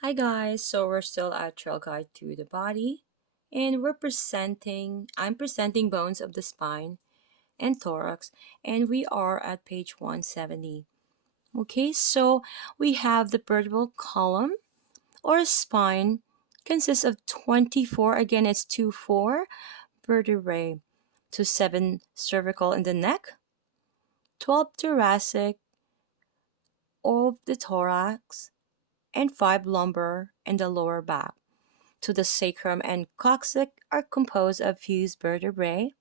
Hi guys, so we're still at Trailguide to the body and I'm presenting bones of the spine and thorax and we are at page 170. Okay, so we have the vertebral column or spine consists of 24, again it's 24 vertebrae, to 7 cervical in the neck, 12 thoracic of the thorax, and 5 lumbar in the lower back. To the sacrum and coccyx are composed of fused vertebrae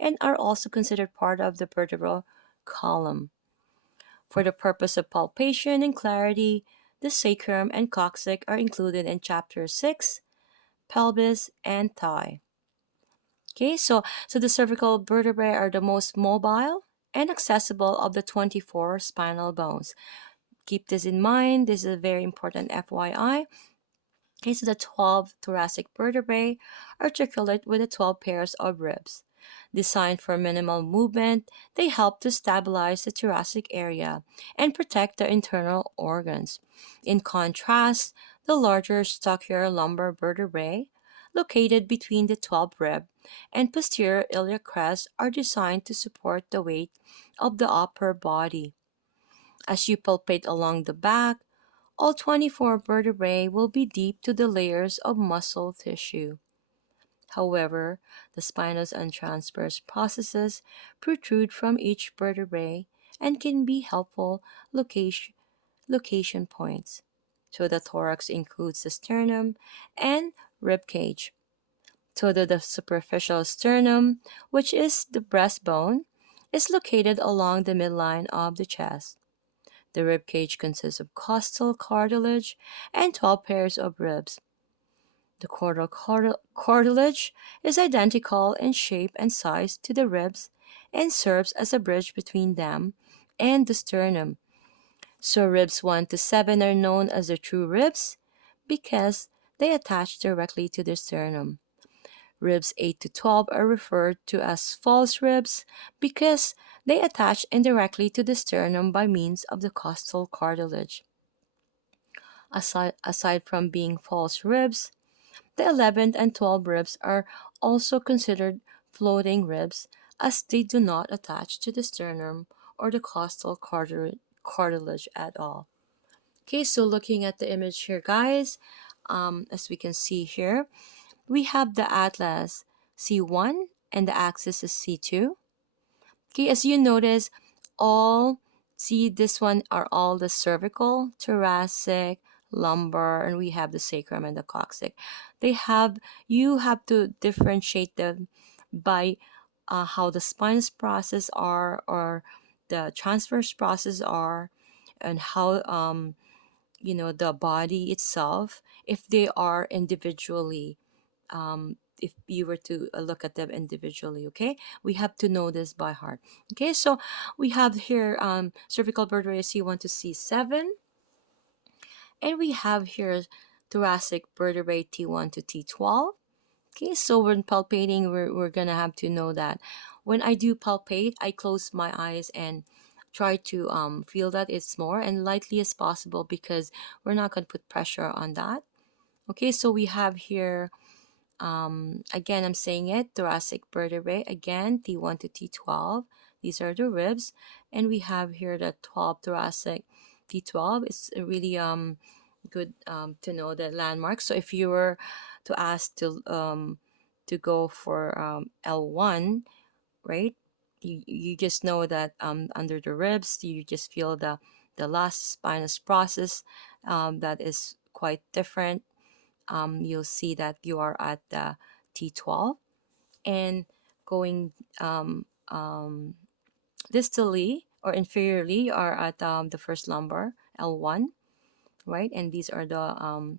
and are also considered part of the vertebral column. For the purpose of palpation and clarity, the sacrum and coccyx are included in chapter 6, pelvis and thigh. Okay, so the cervical vertebrae are the most mobile and accessible of the 24 spinal bones. Keep this in mind. This is a very important FYI. Okay, so the 12 thoracic vertebrae articulate with the 12 pairs of ribs. Designed for minimal movement, they help to stabilize the thoracic area and protect the internal organs. In contrast, the larger stockier lumbar vertebrae, located between the 12 rib and posterior iliac crest, are designed to support the weight of the upper body. As you palpate along the back, all 24 vertebrae will be deep to the layers of muscle tissue. However, the spinous and transverse processes protrude from each vertebrae and can be helpful location points. So the thorax includes the sternum and rib cage. So the superficial sternum, which is the breastbone, is located along the midline of the chest. The rib cage consists of costal cartilage and 12 pairs of ribs. The caudal cartilage is identical in shape and size to the ribs and serves as a bridge between them and the sternum. So ribs 1 to 7 are known as the true ribs because they attach directly to the sternum. Ribs 8 to 12 are referred to as false ribs because they attach indirectly to the sternum by means of the costal cartilage. Aside from being false ribs, the 11th and 12th ribs are also considered floating ribs as they do not attach to the sternum or the costal cartilage at all. Okay, so looking at the image here, guys, as we can see here, we have the atlas C1 and the axis is C2. Okay, as you notice, all see this one are all the cervical, thoracic, lumbar, and we have the sacrum and the coccyx. You have to differentiate them by how the spinous process are or the transverse process are, and how the body itself, if they are individually, if you were to look at them individually. Okay, we have to know this by heart. Okay, so we have here cervical vertebrae C1 to C7, and we have here thoracic vertebrae T1 to T12. Okay, so when palpating, we're gonna have to know that when I do palpate, I close my eyes and try to feel that it's more and lightly as possible because we're not going to put pressure on that. Okay, so we have here, again, I'm saying it, thoracic vertebrae, again, T1 to T12. These are the ribs. And we have here the 12 thoracic T12. It's really good to know the landmark. So if you were to ask to go for L1, right? You just know that under the ribs, you just feel the last spinous process that is quite different. You'll see that you are at the T12 and going distally or inferiorly you are at the first lumbar L1, right? And these are the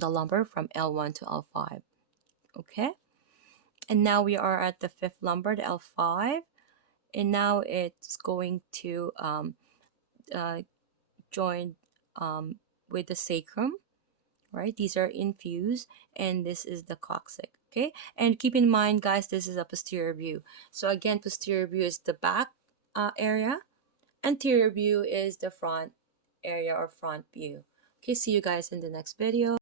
lumbar from L1 to L5. Okay, and now we are at the fifth lumbar, the L5, and now it's going to uh, join with the sacrum, right? These are infused, and this is the coccyx. Okay, and keep in mind, guys, this is a posterior view. So again, posterior view is the back area, anterior view is the front area or front view. Okay, see you guys in the next video.